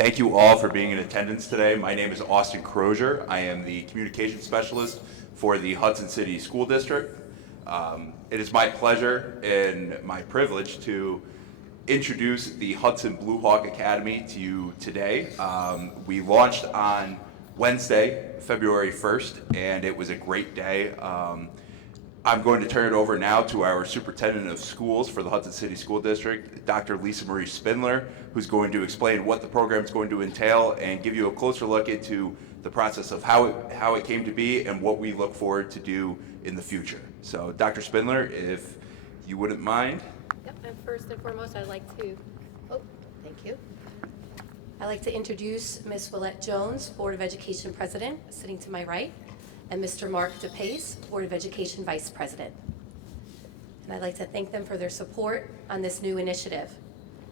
Thank you all for being in attendance today. My name is Austin Crozier. I am the communications specialist for the Hudson City School District. It is my pleasure and my privilege to introduce the Hudson Bluehawk Academy to you today. We launched on Wednesday, February 1st, and it was a great day. I'm going to turn it over now to our superintendent of schools for the Hudson City School District, Dr. Lisa Marie Spindler, who's going to explain what the program is going to entail and give you a closer look into the process of how it came to be and what we look forward to do in the future. So, Dr. Spindler, if you wouldn't mind. Yep, and first and foremost, I'd like to introduce Ms. Willette Jones, Board of Education President, sitting to my right, and Mr. Mark DePace, Board of Education Vice President. And I'd like to thank them for their support on this new initiative.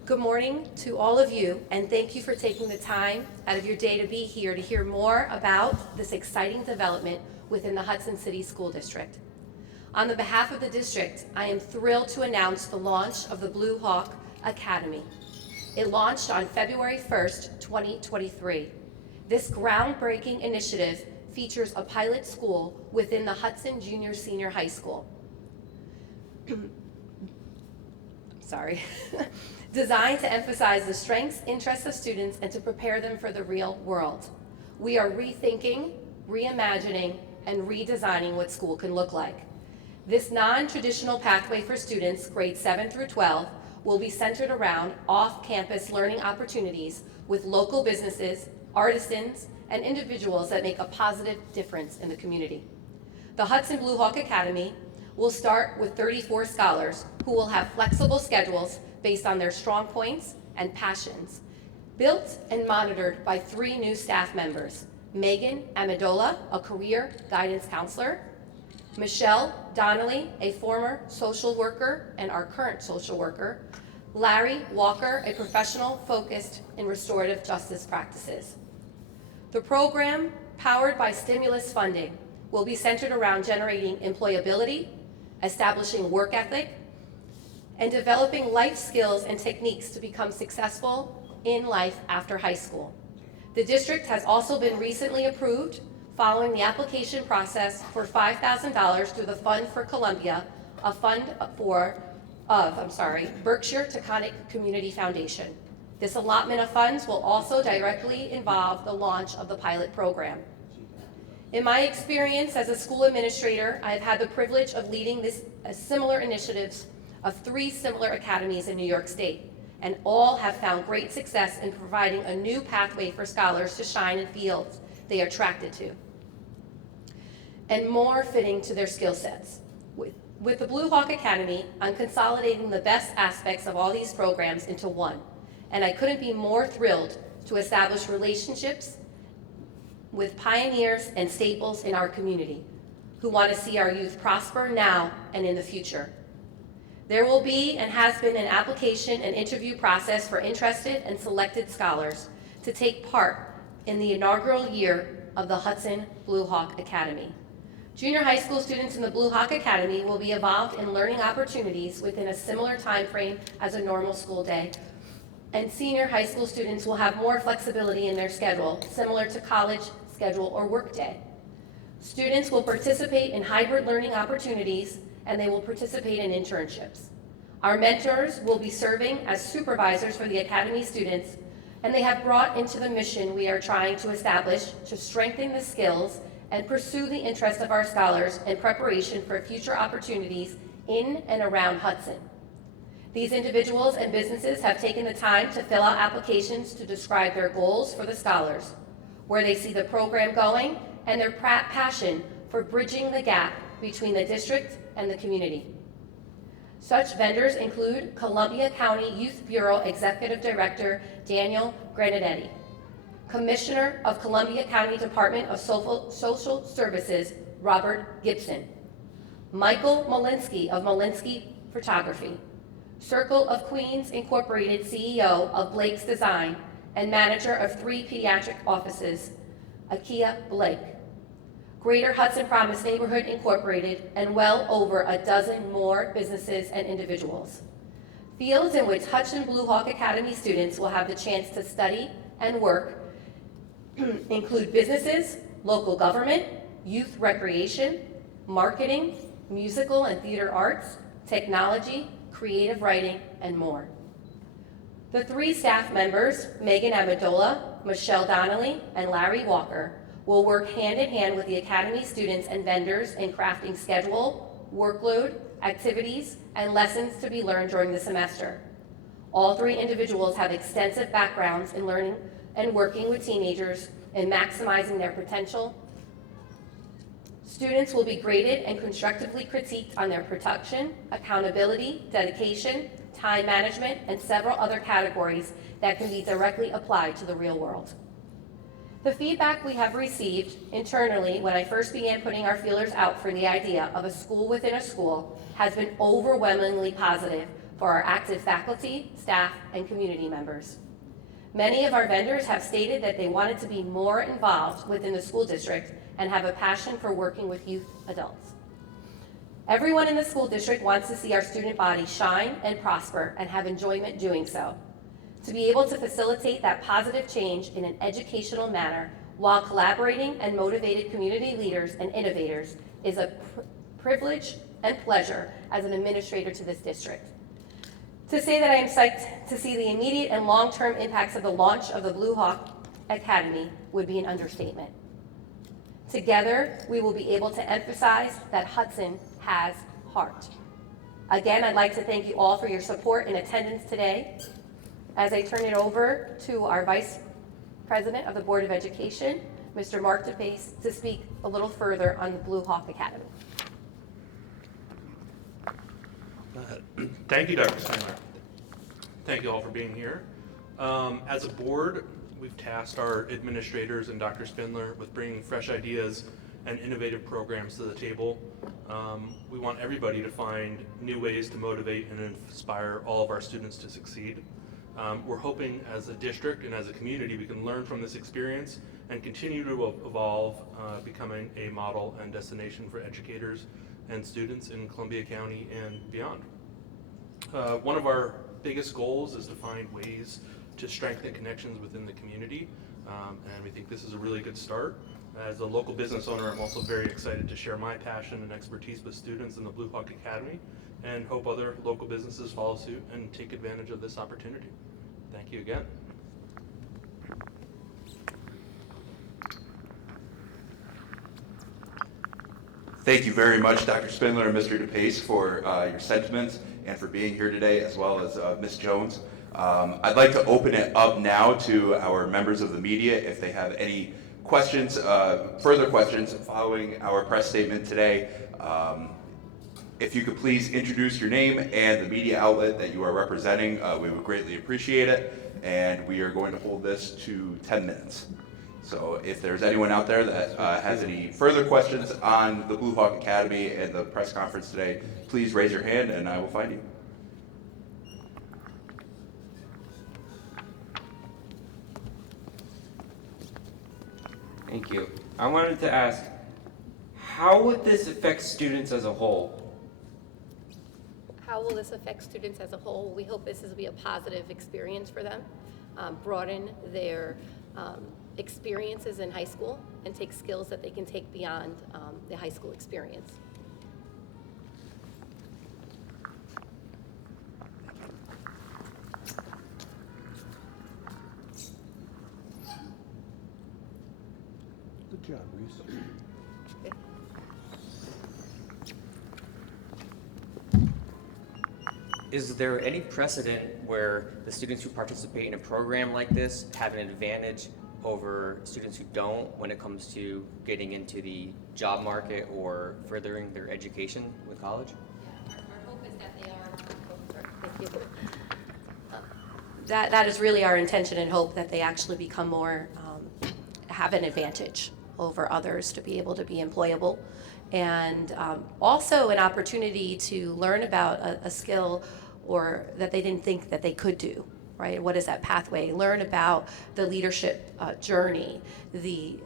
Good morning to all of you, and thank you for taking the time out of your day to be here to hear more about this exciting development within the Hudson City School District. On the behalf of the district, I am thrilled to announce the launch of the Bluehawk Academy. It launched on February 1st, 2023. This groundbreaking initiative features a pilot school within the Hudson Junior Senior High School. Designed to emphasize the strengths, interests of students and to prepare them for the real world. We are rethinking, reimagining, and redesigning what school can look like. This non-traditional pathway for students, grades 7 through 12, will be centered around off-campus learning opportunities with local businesses, artisans, and individuals that make a positive difference in the community. The Hudson Bluehawk Academy will start with 34 scholars who will have flexible schedules based on their strong points and passions, built and monitored by 3 new staff members: Megan Amendola, a career guidance counselor; Michelle Donnelly, a former social worker and our current social worker; Larry Walker, a professional focused in restorative justice practices. The program, powered by stimulus funding, will be centered around generating employability, establishing work ethic, and developing life skills and techniques to become successful in life after high school. The district has also been recently approved following the application process for $5,000 through the Fund for Columbia, a fund of Berkshire Taconic Community Foundation. This allotment of funds will also directly involve the launch of the pilot program. In my experience as a school administrator, I have had the privilege of leading similar initiatives of 3 similar academies in New York State, and all have found great success in providing a new pathway for scholars to shine in fields they are attracted to, and more fitting to their skill sets. With the Bluehawk Academy, I'm consolidating the best aspects of all these programs into one, and I couldn't be more thrilled to establish relationships with pioneers and staples in our community who want to see our youth prosper now and in the future. There will be and has been an application and interview process for interested and selected scholars to take part in the inaugural year of the Hudson Bluehawk Academy. Junior high school students in the Bluehawk Academy will be involved in learning opportunities within a similar time frame as a normal school day, and senior high school students will have more flexibility in their schedule, similar to college schedule or workday. Students will participate in hybrid learning opportunities, and they will participate in internships. Our mentors will be serving as supervisors for the Academy students, and they have brought into the mission we are trying to establish to strengthen the skills and pursue the interests of our scholars in preparation for future opportunities in and around Hudson. These individuals and businesses have taken the time to fill out applications to describe their goals for the scholars, where they see the program going, and their passion for bridging the gap between the district and the community. Such vendors include Columbia County Youth Bureau Executive Director Daniel Granadetti, Commissioner of Columbia County Department of Social Services Robert Gibson, Michael Malinsky of Malinsky Photography, Circle of Queens Incorporated CEO of Blake's Design and manager of 3 pediatric offices, Akia Blake, Greater Hudson Promise Neighborhood Incorporated, and well over a dozen more businesses and individuals. Fields in which Hudson Bluehawk Academy students will have the chance to study, and work include businesses, local government, youth recreation, marketing, musical and theater arts, technology, creative writing, and more. The 3 staff members, Megan Amendola, Michelle Donnelly, and Larry Walker, will work hand in hand with the Academy students and vendors in crafting schedule, workload, activities, and lessons to be learned during the semester. All 3 individuals have extensive backgrounds in learning and working with teenagers and maximizing their potential. Students will be graded and constructively critiqued on their production, accountability, dedication, time management, and several other categories that can be directly applied to the real world. The feedback we have received internally when I first began putting our feelers out for the idea of a school within a school has been overwhelmingly positive for our active faculty, staff, and community members. Many of our vendors have stated that they wanted to be more involved within the school district and have a passion for working with youth adults. Everyone in the school district wants to see our student body shine and prosper and have enjoyment doing so. To be able to facilitate that positive change in an educational manner while collaborating and motivated community leaders and innovators is a privilege and pleasure as an administrator to this district. To say that I am psyched to see the immediate and long-term impacts of the launch of the Bluehawk Academy would be an understatement. Together, we will be able to emphasize that Hudson has heart. Again, I'd like to thank you all for your support and attendance today. As I turn it over to our Vice President of the Board of Education, Mr. Mark DePace, to speak a little further on the Bluehawk Academy. Thank you, Dr. Steinler. Thank you all for being here. As a board, we've tasked our administrators and Dr. Spindler with bringing fresh ideas and innovative programs to the table. We want everybody to find new ways to motivate and inspire all of our students to succeed. We're hoping as a district and as a community we can learn from this experience and continue to evolve, becoming a model and destination for educators and students in Columbia County and beyond. One of our biggest goals is to find ways to strengthen connections within the community, and we think this is a really good start. As a local business owner, I'm also very excited to share my passion and expertise with students in the Bluehawk Academy and hope other local businesses follow suit and take advantage of this opportunity. Thank you again. Thank you very much, Dr. Spindler and Mr. DePace, for your sentiments and for being here today, as well as Ms. Jones. I'd like to open it up now to our members of the media if they have any questions, further questions following our press statement today. If you could please introduce your name and the media outlet that you are representing, we would greatly appreciate it. And we are going to hold this to 10 minutes. So if there's anyone out there that has any further questions on the Bluehawk Academy and the press conference today, please raise your hand and I will find you. Thank you. I wanted to ask, how would this affect students as a whole? How will this affect students as a whole? We hope this will be a positive experience for them, broaden their experiences in high school, and take skills that they can take beyond the high school experience. Good job, Reese. Is there any precedent where the students who participate in a program like this have an advantage over students who don't when it comes to getting into the job market or furthering their education with college? Our hope is that they are. That is really our intention and hope, that they actually become more, have an advantage over others to be able to be employable. And also an opportunity to learn about a skill or that they didn't think that they could do, right? What is that pathway? Learn about the leadership journey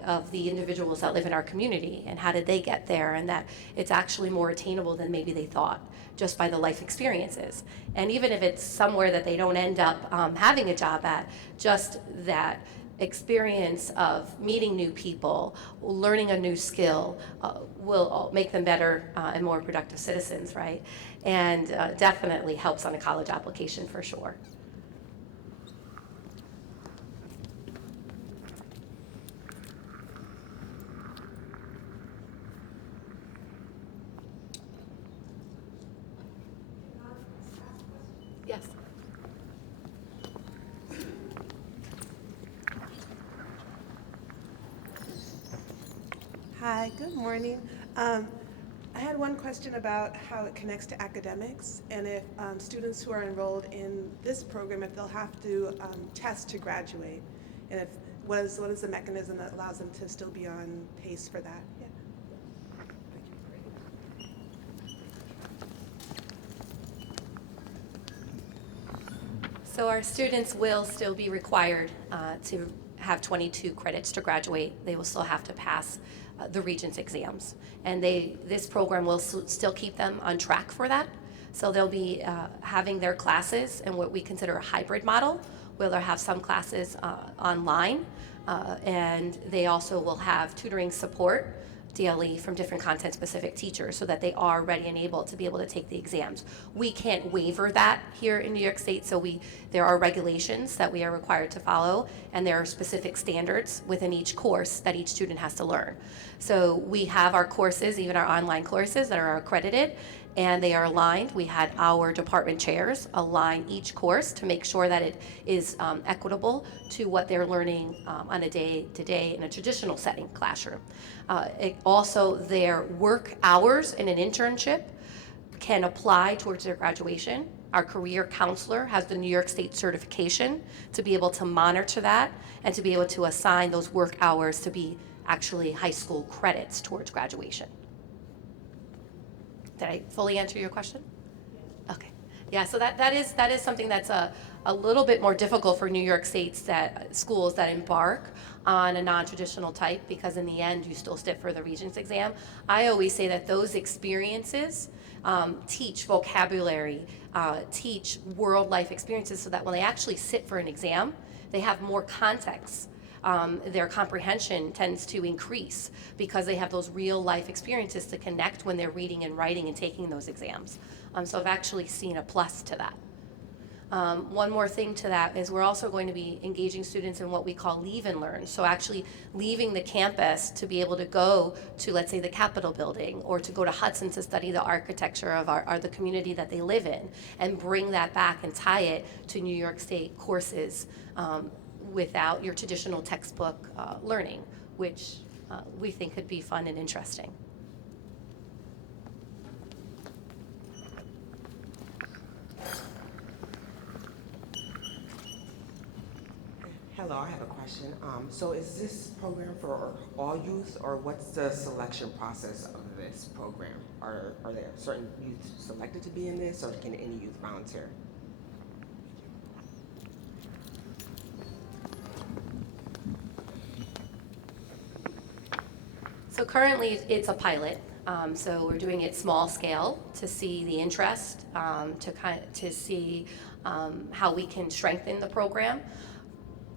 of the individuals that live in our community and how did they get there, and that it's actually more attainable than maybe they thought just by the life experiences. And even if it's somewhere that they don't end up having a job at, just that experience of meeting new people, learning a new skill, will make them better and more productive citizens, right? And definitely helps on a college application for sure. Yes. Hi, good morning. I had one question about how it connects to academics, and if students who are enrolled in this program, if they'll have to test to graduate, and if what is the mechanism that allows them to still be on pace for that? Yeah. So our students will still be required to have 22 credits to graduate. They will still have to pass the Regents exams. And this program will still keep them on track for that. So they'll be having their classes in what we consider a hybrid model, where they'll have some classes online, and they also will have tutoring support, DLE, from different content-specific teachers so that they are ready and able to be able to take the exams. We can't waiver that here in New York State, so there are regulations that we are required to follow, and there are specific standards within each course that each student has to learn. So we have our courses, even our online courses, that are accredited, and they are aligned. We had our department chairs align each course to make sure that it is equitable to what they're learning on a day-to-day in a traditional setting classroom. Also, their work hours in an internship can apply towards their graduation. Our career counselor has the New York State certification to be able to monitor that and to be able to assign those work hours to be actually high school credits towards graduation. Did I fully answer your question? Okay. Yeah, so that is something that's a little bit more difficult for New York State's schools that embark on a non-traditional type, because in the end you still sit for the Regents exam. I always say that those experiences teach vocabulary, teach world life experiences, so that when they actually sit for an exam, they have more context. Their comprehension tends to increase because they have those real life experiences to connect when they're reading and writing and taking those exams. So I've actually seen a plus to that. One more thing to that is we're also going to be engaging students in what we call leave and learn. So actually leaving the campus to be able to go to, let's say, the Capitol building, or to go to Hudson to study the architecture of the community that they live in, and bring that back and tie it to New York State courses without your traditional textbook learning, which we think could be fun and interesting. Hello, I have a question. So is this program for all youth, or what's the selection process of this program? Are there certain youth selected to be in this, or can any youth volunteer? So currently it's a pilot. So we're doing it small scale to see the interest, to see how we can strengthen the program.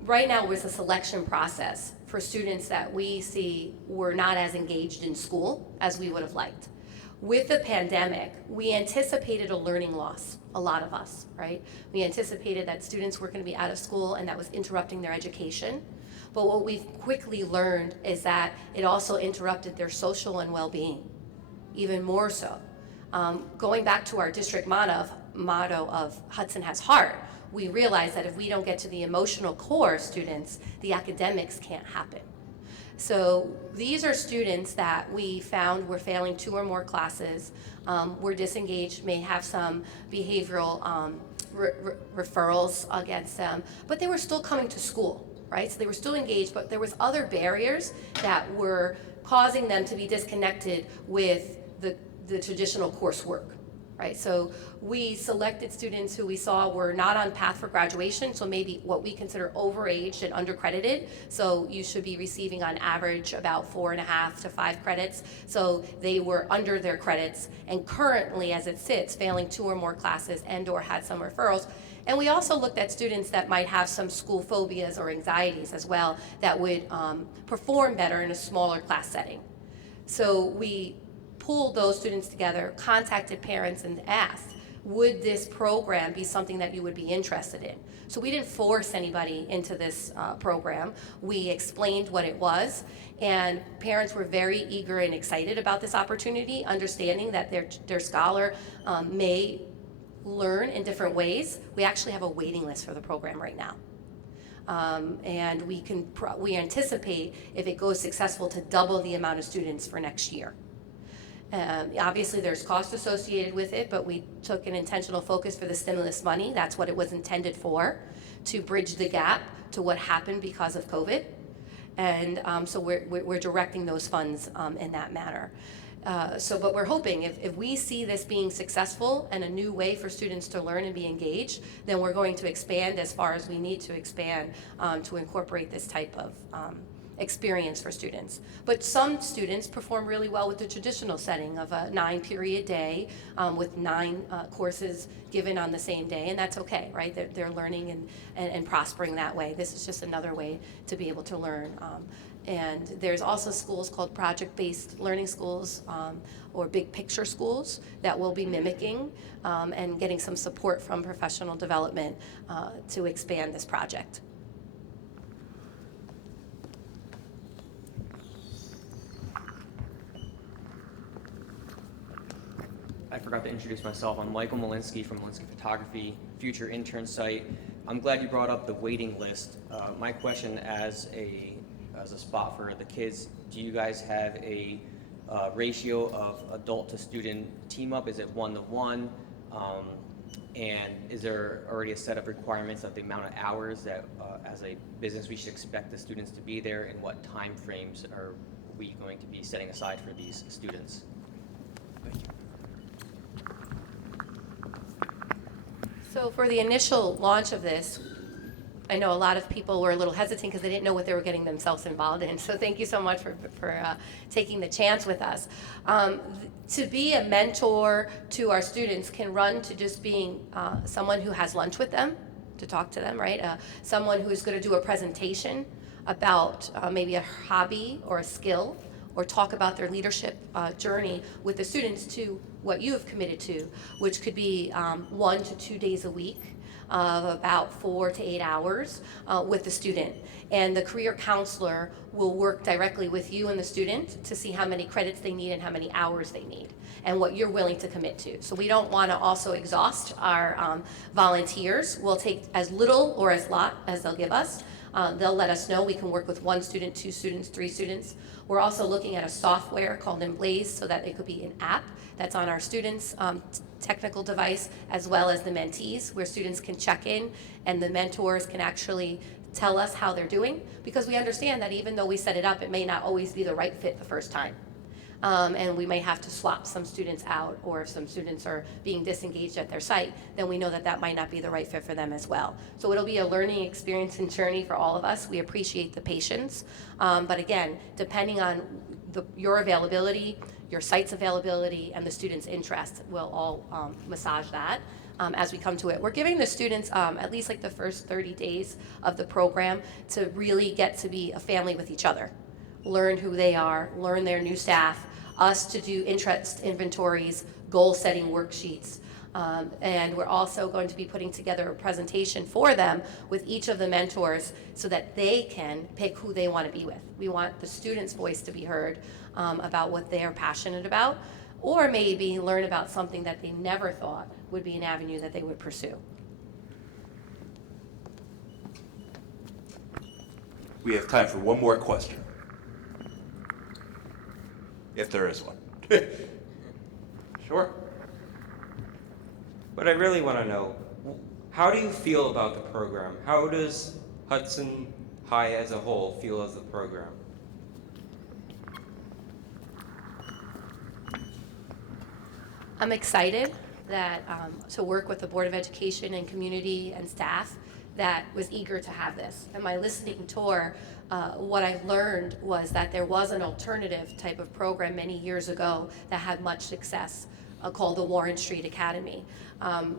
Right now, it's a selection process for students that we see were not as engaged in school as we would have liked. With the pandemic, we anticipated a learning loss, a lot of us, right? We anticipated that students were going to be out of school and that was interrupting their education. But what we've quickly learned is that it also interrupted their social and well-being, even more so. Going back to our district motto of Hudson has heart, we realized that if we don't get to the emotional core students, the academics can't happen. So these are students that we found were failing 2 or more classes, were disengaged, may have some behavioral referrals against them, but they were still coming to school, right? So they were still engaged, but there was other barriers that were causing them to be disconnected with the traditional coursework. Right, so we selected students who we saw were not on path for graduation, so maybe what we consider overaged and undercredited. So you should be receiving on average about 4.5 to 5 credits. So they were under their credits, and currently, as it sits, failing 2 or more classes and/or had some referrals. And we also looked at students that might have some school phobias or anxieties as well that would perform better in a smaller class setting. So we pulled those students together, contacted parents and asked, would this program be something that you would be interested in? So we didn't force anybody into this program. We explained what it was, and parents were very eager and excited about this opportunity, understanding that their scholar may learn in different ways. We actually have a waiting list for the program right now. And we anticipate, if it goes successful, to double the amount of students for next year. Obviously, there's cost associated with it, but we took an intentional focus for the stimulus money. That's what it was intended for, to bridge the gap to what happened because of COVID. And so we're directing those funds in that manner. But we're hoping if we see this being successful and a new way for students to learn and be engaged, then we're going to expand as far as we need to expand to incorporate this type of experience for students. But some students perform really well with the traditional setting of a 9-period day with 9 courses given on the same day, and that's okay, right? They're learning and prospering that way. This is just another way to be able to learn. And there's also schools called project-based learning schools or big picture schools that will be mimicking and getting some support from professional development to expand this project. I forgot to introduce myself. I'm Michael Malinsky from Malinsky Photography, future intern site. I'm glad you brought up the waiting list. My question as a spot for the kids, do you guys have a ratio of adult to student team up? Is it 1-to-1? And is there already a set of requirements of the amount of hours that as a business we should expect the students to be there, and what time frames are we going to be setting aside for these students? Thank you. So for the initial launch of this, I know a lot of people were a little hesitant because they didn't know what they were getting themselves involved in. So thank you so much for taking the chance with us. To be a mentor to our students can run to just being someone who has lunch with them, to talk to them, right? Someone who is going to do a presentation about maybe a hobby or a skill, or talk about their leadership journey with the students, to what you have committed to, which could be 1 to 2 days a week of about 4 to 8 hours with the student. And the career counselor will work directly with you and the student to see how many credits they need and how many hours they need, and what you're willing to commit to. So we don't want to also exhaust our volunteers. We'll take as little or as lot as they'll give us. They'll let us know. We can work with 1 student, 2 students, 3 students. We're also looking at a software called Emblaze, so that it could be an app that's on our students' technical device, as well as the mentees, where students can check in and the mentors can actually tell us how they're doing, because we understand that even though we set it up, it may not always be the right fit the first time. And we may have to swap some students out, or if some students are being disengaged at their site, then we know that that might not be the right fit for them as well. So it'll be a learning experience and journey for all of us. We appreciate the patience. But again, depending on your availability, your site's availability, and the student's interest, we'll all massage that as we come to it. We're giving the students at least like the first 30 days of the program to really get to be a family with each other. Learn who they are, learn their new staff, us to do interest inventories, goal-setting worksheets, and we're also going to be putting together a presentation for them with each of the mentors so that they can pick who they want to be with. We want the student's voice to be heard about what they're passionate about, or maybe learn about something that they never thought would be an avenue that they would pursue. We have time for one more question, if there is one. Sure. But I really want to know, how do you feel about the program? How does Hudson High as a whole feel as a program? I'm excited that to work with the Board of Education and community and staff that was eager to have this. And my listening tour, what I learned was that there was an alternative type of program many years ago that had much success called the Warren Street Academy.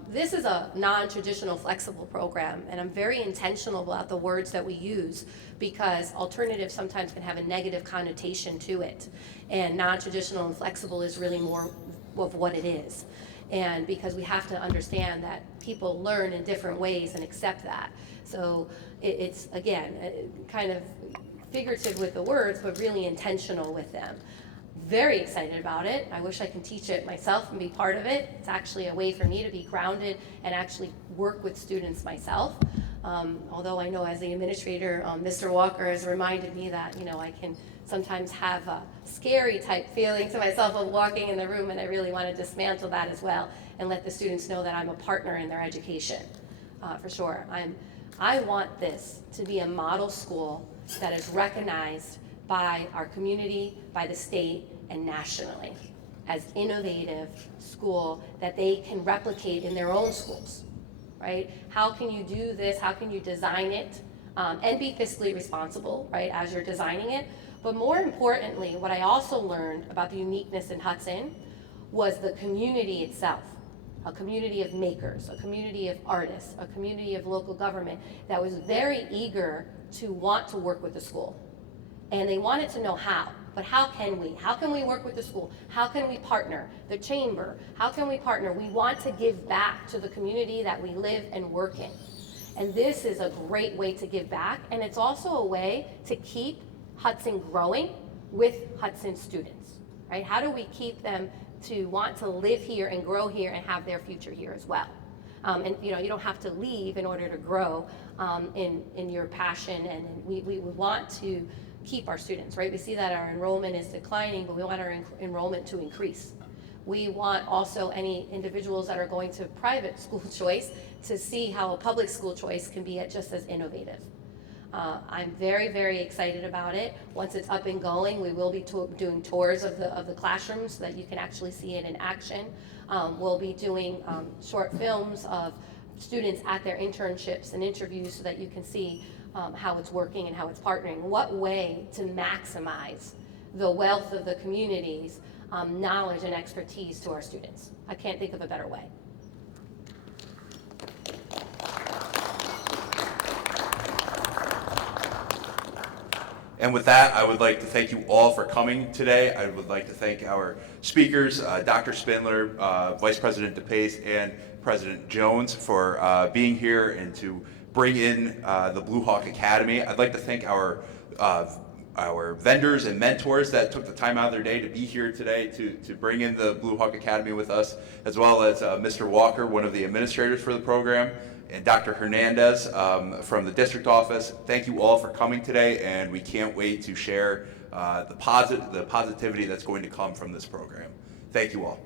This is a non-traditional flexible program, and I'm very intentional about the words that we use because alternative sometimes can have a negative connotation to it, and non-traditional and flexible is really more of what it is. And because we have to understand that people learn in different ways and accept that. So it's, again, kind of figurative with the words, but really intentional with them. Very excited about it. I wish I could teach it myself and be part of it. It's actually a way for me to be grounded and actually work with students myself. Although I know as the administrator, Mr. Walker has reminded me that, I can sometimes have a scary type feeling to myself of walking in the room, and I really want to dismantle that as well and let the students know that I'm a partner in their education, for sure. I want this to be a model school that is recognized by our community, by the state, and nationally as innovative school that they can replicate in their own schools, right? How can you do this? How can you design it and be fiscally responsible, right, as you're designing it? But more importantly, what I also learned about the uniqueness in Hudson was the community itself. A community of makers, a community of artists, a community of local government that was very eager to want to work with the school. And they wanted to know how, but how can we? How can we work with the school? How can we partner? The chamber, how can we partner? We want to give back to the community that we live and work in. And this is a great way to give back, and it's also a way to keep Hudson growing with Hudson students, right? How do we keep them to want to live here and grow here and have their future here as well? And you don't have to leave in order to grow in your passion, and we want to keep our students, right? We see that our enrollment is declining, but we want our enrollment to increase. We want also any individuals that are going to private school choice to see how a public school choice can be just as innovative. I'm very, very excited about it. Once it's up and going, we will be doing tours of the classrooms so that you can actually see it in action. We'll be doing short films of students at their internships and interviews so that you can see how it's working and how it's partnering. What way to maximize the wealth of the community's knowledge and expertise to our students. I can't think of a better way. And with that, I would like to thank you all for coming today. I would like to thank our speakers, Dr. Spindler, Vice President DePace, and President Jones for being here and to bring in the Bluehawk Academy. I'd like to thank our vendors and mentors that took the time out of their day to be here today to bring in the Bluehawk Academy with us, as well as Mr. Walker, one of the administrators for the program, and Dr. Hernandez from the district office. Thank you all for coming today, and we can't wait to share the positivity that's going to come from this program. Thank you all.